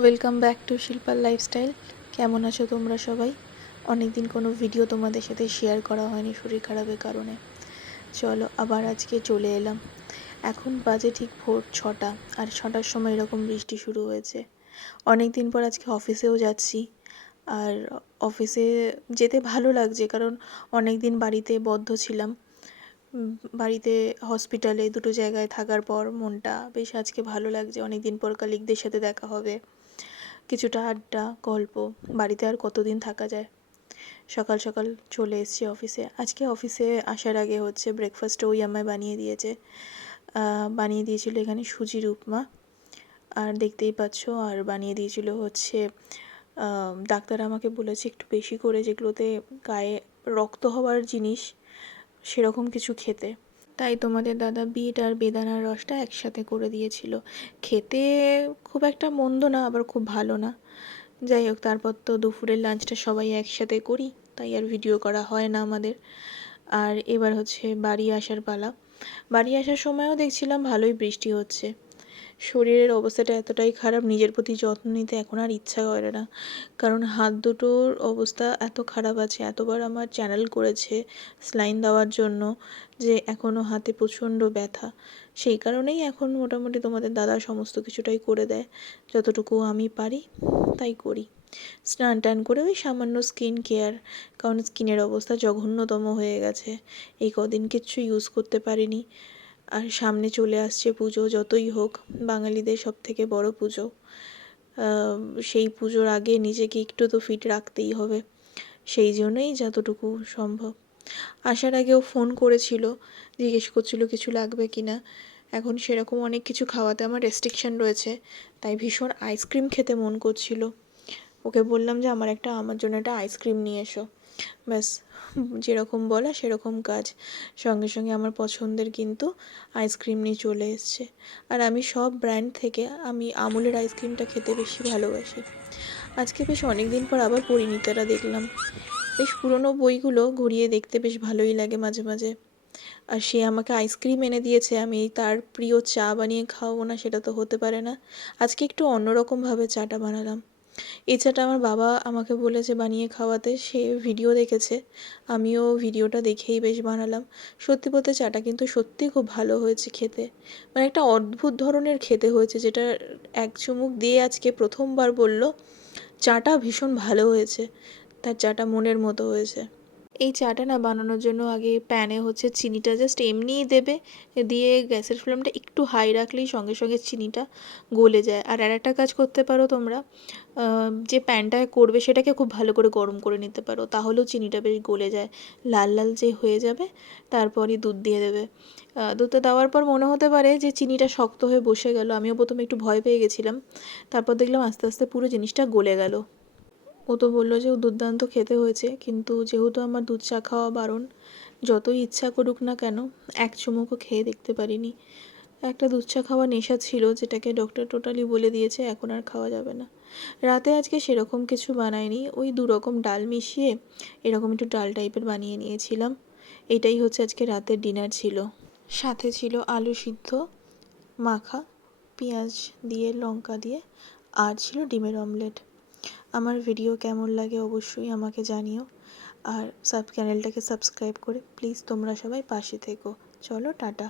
Welcome back to শিল্পার lifestyle. কেমন আছো তোমরা সবাই? অনেক দিন কোনো ভিডিও তোমাদের সাথে শেয়ার করা হয়নি শরীর খারাপের কারণে। চলো আবার আজকে চলে এলাম। এখন বাজে ঠিক ভোর 6টা, আর 6টার সময় এরকম বৃষ্টি শুরু হয়েছে। অনেক দিন পর আজকে অফিসেও যাচ্ছি। আর অফিসে যেতে ভালো লাগছে, কারণ অনেক দিন বাড়িতে বদ্ধ ছিলাম। বাড়িতে হসপিটালে দুটো জায়গায় থাকার পর মনটা বেশ আজকে ভালো লাগছে। অনেক দিন পর কলিগদের সাথে দেখা হবে, কিছুটা আড্ডা গল্প। বাড়িতে আর কতদিন থাকা যায়। সকাল সকাল চলে এসেছি অফিসে। আজকে অফিসে আসার আগে হচ্ছে ব্রেকফাস্ট ওই আমায় বানিয়ে দিয়েছিল এখানে সুজির উপমা, আর দেখতেই পাচ্ছ। আর বানিয়ে দিয়েছিল হচ্ছে ডাক্তার আমাকে বলেছে একটু বেশি করে যেগুলোতে গায়ে রক্ত হওয়ার জিনিস সেরকম কিছু খেতে। তাই তোমাদের দাদা বিট আর বেদানার রসটা একসাথে করে দিয়েছিল। খেতে খুব একটা মন্দ না, আবার খুব ভালো না। যাই হোক, তারপর তো দুপুরের লাঞ্চটা সবাই একসাথে করি, তাই আর ভিডিও করা হয় না আমাদের। আর এবার হচ্ছে বাড়ি আসার পালা। বাড়ি আসার সময়ও দেখছিলাম ভালোই বৃষ্টি হচ্ছে। শরীরের অবস্থাটা এতটাই খারাপ, নিজের প্রতি যত্ন নিতে এখন আর ইচ্ছা করে না। কারণ হাত দুটোর অবস্থা এত খারাপ আছে, এতবার আমার চ্যানেল করেছে স্লাইন দেওয়ার জন্য, যে এখনও হাতে প্রচণ্ড ব্যথা। সেই কারণেই এখন মোটামুটি তোমাদের দাদা সমস্ত কিছুটাই করে দেয়, যতটুকু আমি পারি তাই করি। স্নান টান করে ওই সামান্য স্কিন কেয়ার, কারণ স্কিনের অবস্থা জঘন্যতম হয়ে গেছে। এই কদিন কিচ্ছু ইউজ করতে পারিনি। আর সামনে চলে আসছে পুজো, যতই হোক বাঙালিদের সবথেকে বড় পুজো। সেই পুজোর আগে নিজেকে একটু তো ফিট রাখতেই হবে, সেই জন্যই যতটুকু সম্ভব। আসার আগেও ফোন করেছিল, জিজ্ঞেস করছিল কিছু লাগবে কি না। এখন সেরকম অনেক কিছু খাওয়াতে আমার রেস্ট্রিকশান রয়েছে, তাই ভীষণ আইসক্রিম খেতে মন করছিল। ওকে বললাম যে আমার জন্য একটা আইসক্রিম নিয়ে এসো। ব্যাস, যেরকম বলা সেরকম কাজ। সঙ্গে সঙ্গে আমার পছন্দের কিন্তু আইসক্রিম নিয়ে চলে এসছে। আর আমি সব ব্র্যান্ড থেকে আমি আমুলের আইসক্রিমটা খেতে বেশি ভালোবাসি। আজকে বেশ অনেক দিন পর আবার পরিণীতাটা দেখলাম। বেশ পুরনো বইগুলো ঘুরিয়ে দেখতে বেশ ভালোই লাগে মাঝে মাঝে। আর সে আমাকে আইসক্রিম এনে দিয়েছে, আমি তার প্রিয় চা বানিয়ে খাওয়াবো না সেটা তো হতে পারে না। আজকে একটু অন্যরকমভাবে চাটা বানালাম। এই চাটা আমার বাবা আমাকে বলেছে বানিয়ে খাওয়াতে, সে ভিডিও দেখেছে, আমিও ভিডিওটা দেখেই বেশ বানালাম। সত্যি বলতে চাটা কিন্তু সত্যিই খুব ভালো হয়েছে খেতে। মানে একটা অদ্ভুত ধরনের খেতে হয়েছে, যেটা এক চুমুক দিয়ে আজকে প্রথমবার বলল চাটা ভীষণ ভালো হয়েছে, তার চাটা মনের মতো হয়েছে। এই চাটা না বানানোর জন্য আগে প্যানে হচ্ছে চিনিটা জাস্ট এমনিই দেবে, দিয়ে গ্যাসের ফ্লেমটা একটু হাই রাখলেই সঙ্গে সঙ্গে চিনিটা গলে যায়। আর একটা কাজ করতে পারো তোমরা, যে প্যানটায় করবে সেটাকে খুব ভালো করে গরম করে নিতে পারো, তাহলেও চিনিটা বেশ গলে যায়। লাল লাল যে হয়ে যাবে তারপরই দুধ দিয়ে দেবে। দুধটা দেওয়ার পর মনে হতে পারে যে চিনিটা শক্ত হয়ে বসে গেল, আমিও প্রথমে একটু ভয় পেয়ে গেছিলাম। তারপর দেখলাম আস্তে আস্তে পুরো জিনিসটা গলে গেল। ও তো বললো যে দুর্দান্ত খেতে হয়েছে, কিন্তু যেহেতু আমার দুধ চা খাওয়া বারণ, যতই ইচ্ছা করুক না কেন এক চুমুকও খেয়ে দেখতে পারিনি। একটা দুধ চা খাওয়া নেশা ছিল, যেটাকে ডক্টর টোটালি বলে দিয়েছে এখন আর খাওয়া যাবে না। রাতে আজকে সেরকম কিছু বানাইনি, ওই 2 রকম ডাল মিশিয়ে এরকম একটু ডাল টাইপের বানিয়ে নিয়েছিলাম। এটাই হচ্ছে আজকে রাতের ডিনার ছিল। সাথে ছিল আলু সিদ্ধ মাখা, পেঁয়াজ দিয়ে লঙ্কা দিয়ে, আর ছিল ডিমের অমলেট। আমার ভিডিও কেমন লাগে অবশ্যই আমাকে জানিও। আর চ্যানেলটাকে সাবস্ক্রাইব করে প্লিজ তোমরা সবাই পাশে থেকো। চলো টাটা।